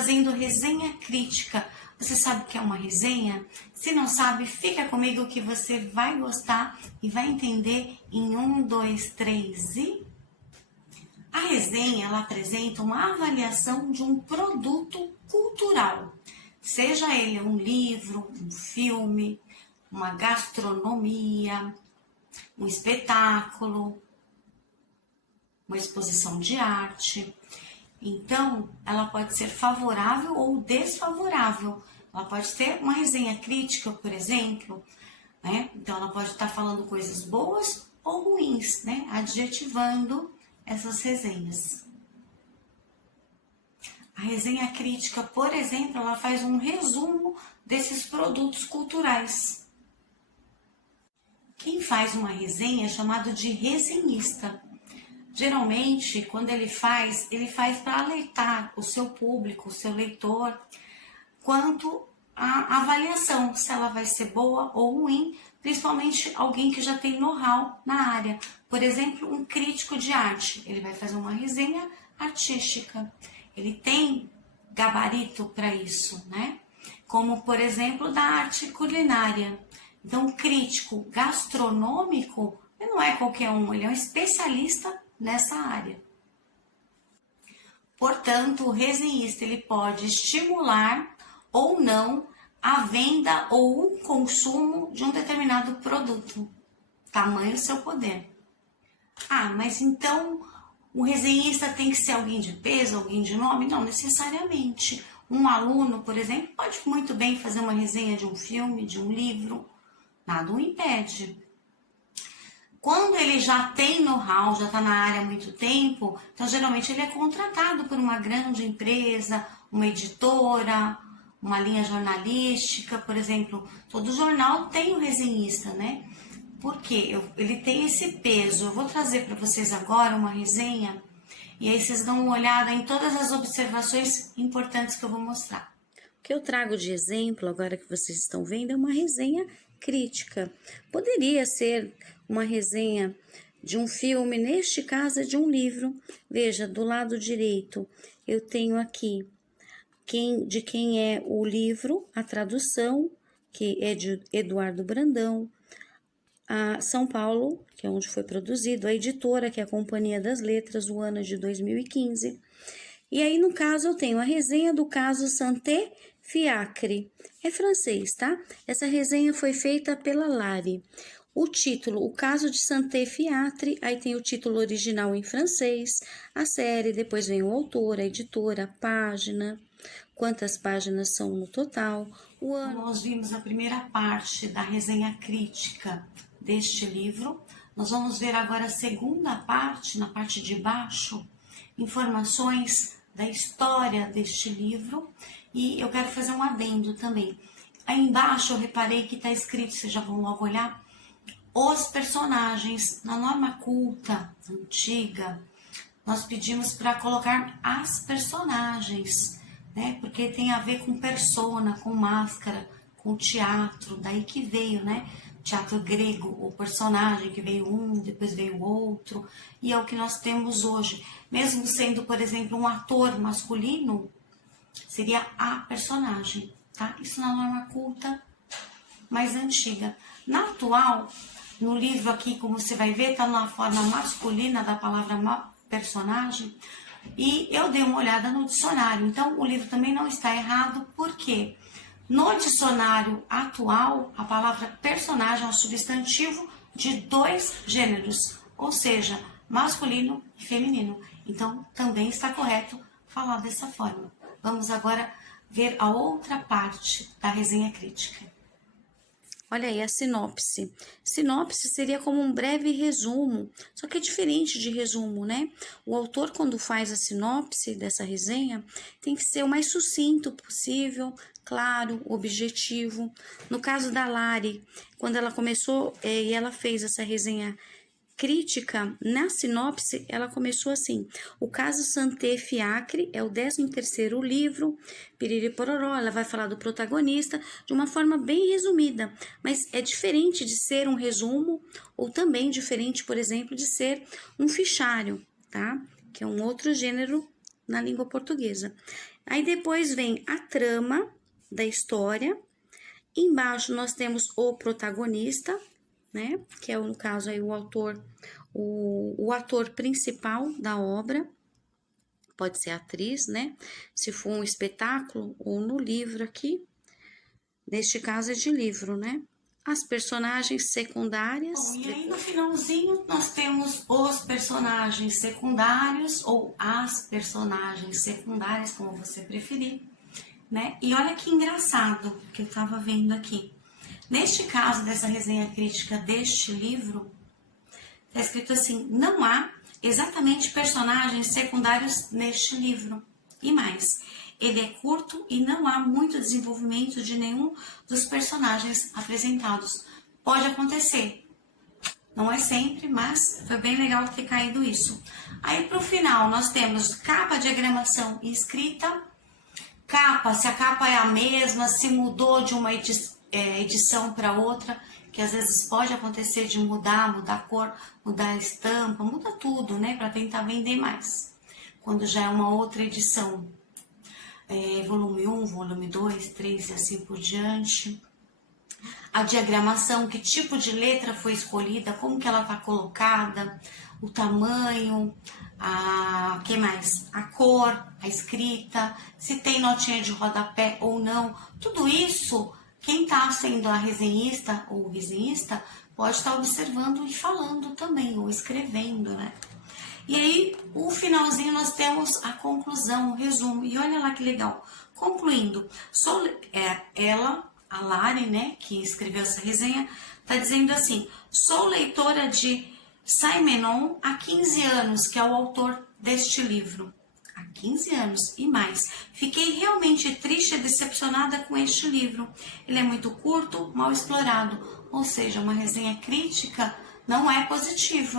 trazendo resenha crítica. Você sabe o que é uma resenha? Se não sabe, fica comigo que você vai gostar e vai entender em 1, 2, 3 e... A resenha, ela apresenta uma avaliação de um produto cultural. Seja ele um livro, um filme, uma gastronomia, um espetáculo, uma exposição de arte. Então, ela pode ser favorável ou desfavorável. Ela pode ter uma resenha crítica, por exemplo, né? Então, ela pode estar falando coisas boas ou ruins, né? Adjetivando essas resenhas. A resenha crítica, por exemplo, ela faz um resumo desses produtos culturais. Quem faz uma resenha é chamado de resenhista. Geralmente, quando ele faz para alertar o seu público, o seu leitor, quanto à avaliação, se ela vai ser boa ou ruim, principalmente alguém que já tem know-how na área. Por exemplo, um crítico de arte, ele vai fazer uma resenha artística. Ele tem gabarito para isso, né? Como, por exemplo, da arte culinária. Então, o crítico gastronômico, ele não é qualquer um, ele é um especialista nessa área. Portanto, o resenhista ele pode estimular ou não a venda ou o consumo de um determinado produto. Tamanho seu poder. Ah, mas então o resenhista tem que ser alguém de peso, alguém de nome? Não necessariamente. Um aluno, por exemplo, pode muito bem fazer uma resenha de um filme, de um livro. Nada o impede. Quando ele já tem know-how, já está na área há muito tempo, então geralmente ele é contratado por uma grande empresa, uma editora, uma linha jornalística, por exemplo. Todo jornal tem um resenhista, né? Porque ele tem esse peso. Eu vou trazer para vocês agora uma resenha e aí vocês dão uma olhada em todas as observações importantes que eu vou mostrar. O que eu trago de exemplo, agora que vocês estão vendo, é uma resenha crítica. Poderia ser uma resenha de um filme, neste caso é de um livro. Veja, do lado direito eu tenho aqui de quem é o livro, a tradução, que é de Eduardo Brandão, a São Paulo, que é onde foi produzido, a editora, que é a Companhia das Letras, o ano de 2015. E aí, no caso, eu tenho a resenha do caso Santé Fiacre. É francês, tá? Essa resenha foi feita pela Lari. O título, o caso de Santé Fiacre, aí tem o título original em francês, a série, depois vem o autor, a editora, a página, quantas páginas são no total, o ano. Nós vimos a primeira parte da resenha crítica deste livro. Nós vamos ver agora a segunda parte, na parte de baixo, informações da história deste livro. E eu quero fazer um adendo também. Aí embaixo eu reparei que está escrito, vocês já vão logo olhar, os personagens. Na norma culta, antiga, nós pedimos para colocar as personagens, né? Porque tem a ver com persona, com máscara, com teatro, daí que veio, né? Teatro grego, o personagem que veio um, depois veio o outro, e é o que nós temos hoje. Mesmo sendo, por exemplo, um ator masculino, seria a personagem, tá? Isso na norma culta mais antiga. Na atual, no livro aqui, como você vai ver, tá na forma masculina da palavra personagem, e eu dei uma olhada no dicionário, então o livro também não está errado, porque no dicionário atual, a palavra personagem é um substantivo de 2 gêneros, ou seja, masculino e feminino. Então, também está correto falar dessa forma. Vamos agora ver a outra parte da resenha crítica. Olha aí a sinopse. Sinopse seria como um breve resumo, só que é diferente de resumo, né? O autor, quando faz a sinopse dessa resenha, tem que ser o mais sucinto possível, claro, objetivo. No caso da Lari, quando ela começou e ela fez essa resenha crítica, na sinopse, ela começou assim: o caso Santé Fiacre é o 13º livro, piriri pororó. Ela vai falar do protagonista de uma forma bem resumida, mas é diferente de ser um resumo, ou também diferente, por exemplo, de ser um fichário, tá? Que é um outro gênero na língua portuguesa. Aí depois vem a trama da história. Embaixo nós temos o protagonista, né? Que é, no caso, aí o autor, o ator principal da obra. Pode ser atriz, né? Se for um espetáculo ou no livro aqui. Neste caso é de livro, né? As personagens secundárias. Bom, e aí no finalzinho nós temos os personagens secundários ou as personagens secundárias, como você preferir, né? E olha que engraçado que eu tava vendo aqui. Neste caso dessa resenha crítica deste livro, tá escrito assim: não há exatamente personagens secundários neste livro. E mais, ele é curto e não há muito desenvolvimento de nenhum dos personagens apresentados. Pode acontecer, não é sempre, mas foi bem legal ter caído isso. Aí pro final nós temos capa, diagramação e escrita. Capa, se a capa é a mesma, se mudou de uma edição para outra, que às vezes pode acontecer de mudar a cor, mudar a estampa, muda tudo, né, para tentar vender mais. Quando já é uma outra edição, volume 1, volume 2, 3 e assim por diante. A diagramação, que tipo de letra foi escolhida, como que ela está colocada, o tamanho, que mais? A cor, a escrita, se tem notinha de rodapé ou não, tudo isso. Quem está sendo a resenhista ou o resenhista pode estar observando e falando também, ou escrevendo, né? E aí, o finalzinho, nós temos a conclusão, o resumo. E olha lá que legal. Concluindo, ela, a Lari, né, que escreveu essa resenha, está dizendo assim: sou leitora de Simenon há 15 anos, que é o autor deste livro. 15 anos e mais. Fiquei realmente triste e decepcionada com este livro. Ele é muito curto, mal explorado, ou seja, uma resenha crítica não é positiva.